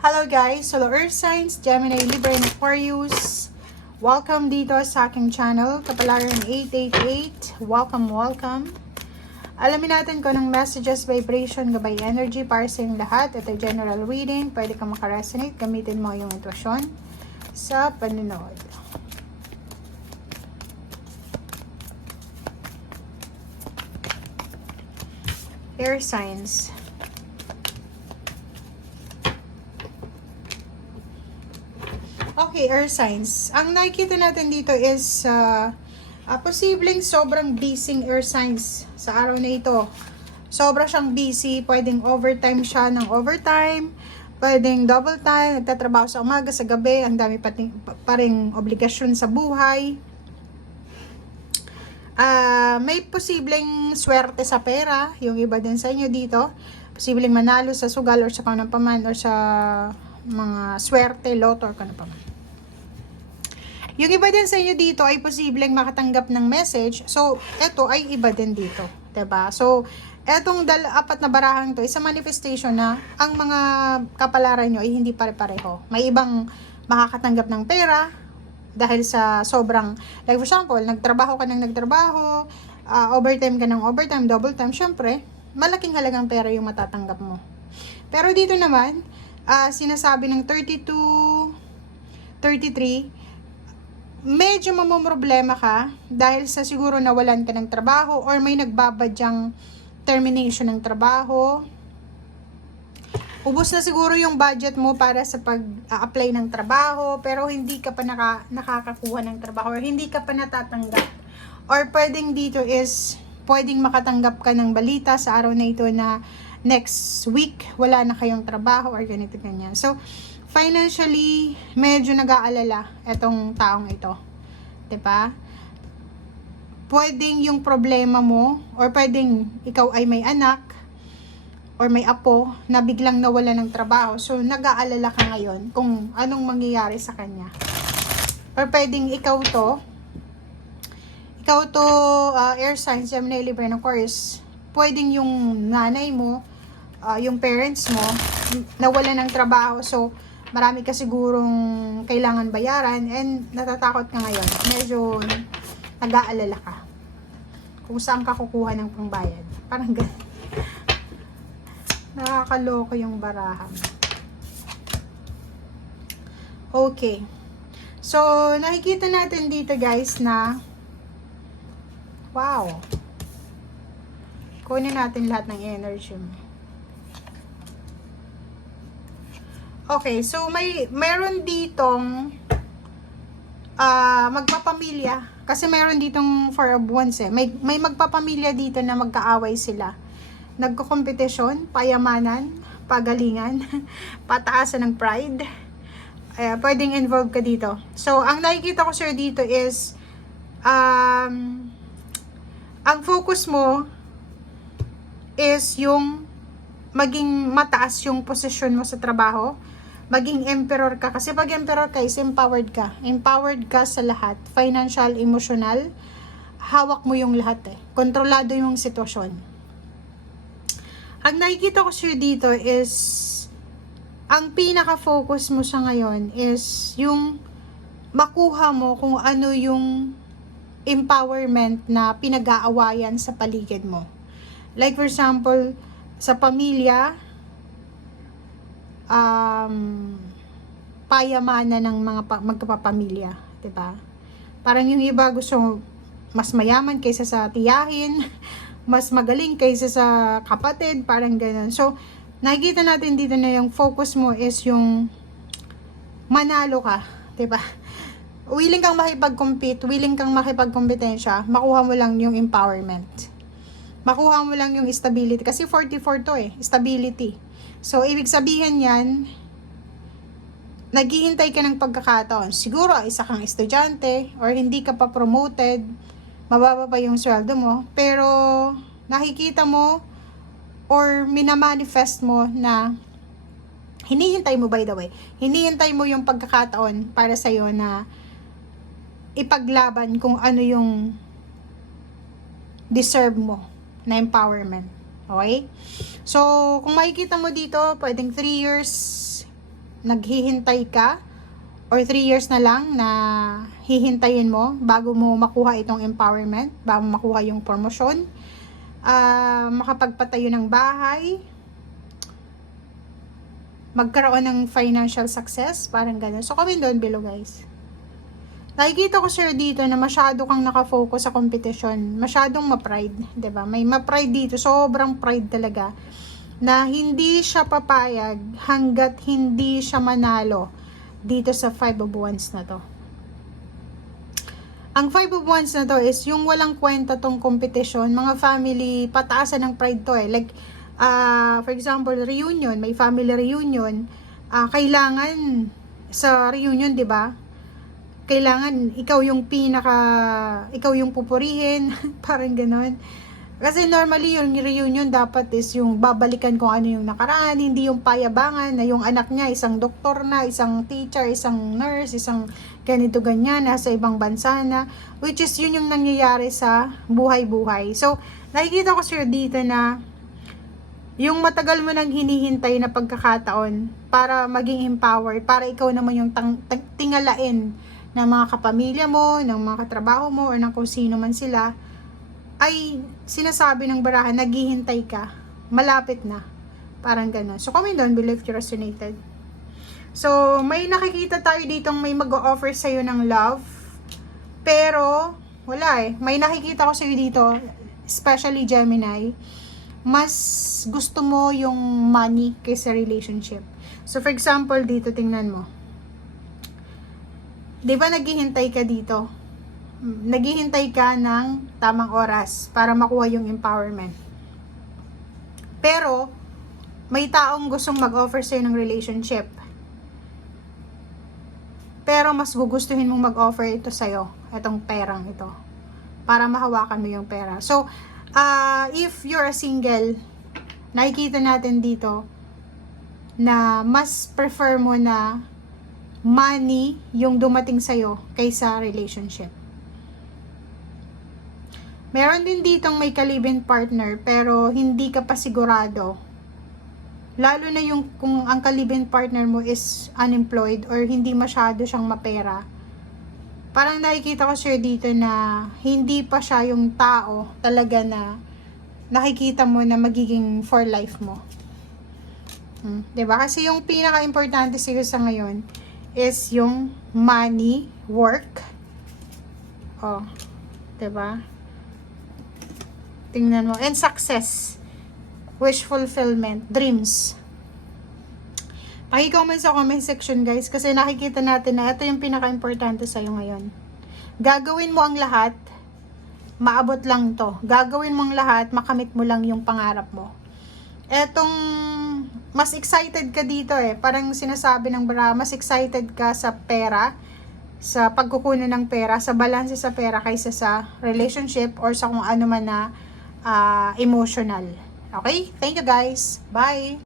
Hello guys, Hello Earth Signs, Gemini, Libra, and Aquarius. Welcome dito sa aking channel, Kapalaran 888. Welcome. Alamin natin kung anong messages, vibration, gabay energy para sa inyong lahat. Ito ay general reading. Pwede kang makaresonate. Gamitin mo yung intuition sa panunood. Air signs. Okay, air signs. Ang nakikita natin dito is posibleng sobrang busy air signs sa araw na ito. Sobra siyang busy. Pwedeng overtime siya ng overtime. Pwedeng double time. Nagtatrabaho sa umaga, sa gabi. Ang dami pa ring obligasyon sa buhay. May posibleng swerte sa pera. Yung iba din sa inyo dito. Posibleng manalo sa sugal or sa kaunang paman or sa mga swerte, loto or kaunang paman. Yung iba din sa inyo dito ay posibleng makatanggap ng message. So, eto ay iba din dito. 'Di ba? So, etong apat na barahang to, isa manifestation na ang mga kapalaran nyo ay hindi pare-pareho. May ibang makakatanggap ng pera dahil sa sobrang, like for example, nagtrabaho ka ng nagtrabaho, overtime ka ng overtime, double time, syempre, malaking halagang pera yung matatanggap mo. Pero dito naman, sinasabi ng 32, 33, medyo mamomroblema ka dahil sa siguro nawalan ka ng trabaho or may nagbabadyang termination ng trabaho. Ubos na siguro yung budget mo para sa pag-apply ng trabaho pero hindi ka pa nakakakuha ng trabaho or hindi ka pa natatanggap. Or pwedeng dito is pwedeng makatanggap ka ng balita sa araw na ito na next week wala na kayong trabaho or ganito ganyan. So, financially, medyo nag-aalala itong taong ito. 'Di ba? Pwedeng yung problema mo or pwedeng ikaw ay may anak or may apo na biglang nawala ng trabaho. So, nag-aalala ka ngayon kung anong mangyayari sa kanya. Or pwedeng ikaw to, air signs, Gemini, Libra, and Aquarius, pwedeng yung nanay mo, yung parents mo, nawala ng trabaho. So, marami ka sigurong kailangan bayaran and natatakot ka ngayon. Medyo nag-aalala ka kung saan ka kukuha ng pangbayad. Parang ganun. Nakakaloko yung barahan. Okay. So, nakikita natin dito guys na wow. Kunin natin lahat ng energy mo. Okay, so meron ditong magpapamilya. Kasi meron ditong four of wands eh. May magpapamilya dito na magkaaway sila. Nagko-kompetisyon, payamanan, pagalingan, pataasan ng pride. Pwedeng involved ka dito. So, ang nakikita ko sir dito is ang focus mo is yung maging mataas yung posisyon mo sa trabaho. Maging emperor ka. Kasi pag emperor ka is empowered ka. Empowered ka sa lahat. Financial, emotional. Hawak mo yung lahat eh. Kontrolado yung sitwasyon. Ang nakikita ko sir dito is ang pinaka-focus mo sa ngayon is yung makuha mo kung ano yung empowerment na pinag-aawayan sa paligid mo. Like for example, sa pamilya, payamanan ng mga magkapamilya, 'di ba? Parang yung iba gusto mas mayaman kaysa sa tiyahin, mas magaling kaysa sa kapatid, parang gano'n. So, nakikita natin dito na yung focus mo is yung manalo ka, 'di ba? Willing kang makipag-compete, willing kang makipagkompetensya, makuha mo lang yung empowerment. Makuha mo lang yung stability. Kasi 44 to eh, stability. So, ibig sabihin yan, naghihintay ka ng pagkakataon. Siguro, isa kang estudyante or hindi ka pa promoted, mababa pa yung sweldo mo, pero nakikita mo or minamanifest mo na hinihintay mo, by the way, hinihintay mo yung pagkakataon para sa'yo na ipaglaban kung ano yung deserve mo na empowerment. Okay? So, kung makikita mo dito, pwedeng 3 years naghihintay ka or 3 years na lang na hihintayin mo bago mo makuha itong empowerment, bago makuha yung promosyon, makapagpatayo ng bahay, magkaroon ng financial success, parang ganun. So, comment down below, guys. Nakikita ko, sir, dito na masyado kang nakafocus sa competition. Masyadong ma-pride, 'di ba? May ma-pride dito, sobrang pride talaga. Na hindi siya papayag hanggat hindi siya manalo dito sa 5 of Wands na to. Ang 5 of Wands na to is yung walang kwenta tong competition. Mga family, pataasan ng pride to eh. Like, for example, reunion, may family reunion, kailangan sa reunion, 'di ba? Kailangan ikaw yung ikaw yung pupurihin, parang gano'n. Kasi normally yung reunion dapat is yung babalikan kung ano yung nakaraan, hindi yung payabangan na yung anak niya isang doktor na, isang teacher, isang nurse, isang ganito ganyan, nasa ibang bansa na, which is yun yung nangyayari sa buhay-buhay. So, nakikita ko, sir, dito na yung matagal mo nang hinihintay na pagkakataon para maging empowered, para ikaw naman yung tingalain ng mga kapamilya mo, ng mga katrabaho mo, or ng kung sino man sila, ay sinasabi ng barahan, naghihintay ka, malapit na. Parang gano'n. So, comment down below if you resonated. So, may nakikita tayo ditong may mag-o-offer sa'yo ng love, pero, wala eh. May nakikita ko sa'yo dito, especially Gemini, mas gusto mo yung money kaysa relationship. So, for example, dito tingnan mo. 'Di ba naghihintay ka dito? Naghihintay ka ng tamang oras para makuha yung empowerment. Pero, may taong gustong mag-offer sa'yo ng relationship. Pero, mas gugustuhin mong mag-offer ito sa'yo, itong perang ito, para mahawakan mo yung pera. So, if you're a single, nakikita natin dito na mas prefer mo na money yung dumating sa'yo kaysa relationship. Meron din ditong may ka-live-in partner pero hindi ka pa sigurado. Lalo na yung kung ang ka-live-in partner mo is unemployed or hindi masyado siyang mapera. Parang nakikita ko, sir, dito na hindi pa siya yung tao talaga na nakikita mo na magiging for life mo. Diba? Kasi yung pinaka-importante siguro sa ngayon is yung money, work. Oh, 'di ba? Tingnan mo, and success, wish fulfillment, dreams. Paki-comment sa comment section, guys, kasi nakikita natin na ito yung pinaka-importante sa iyo ngayon. Gagawin mo ang lahat, maabot lang 'to. Gagawin mo ang lahat, makamit mo lang yung pangarap mo. Etong mas excited ka dito eh. Parang sinasabi ng bara, mas excited ka sa pera, sa pagkukunan ng pera, sa balanse sa pera kaysa sa relationship or sa kung ano man na emotional. Okay? Thank you, guys. Bye!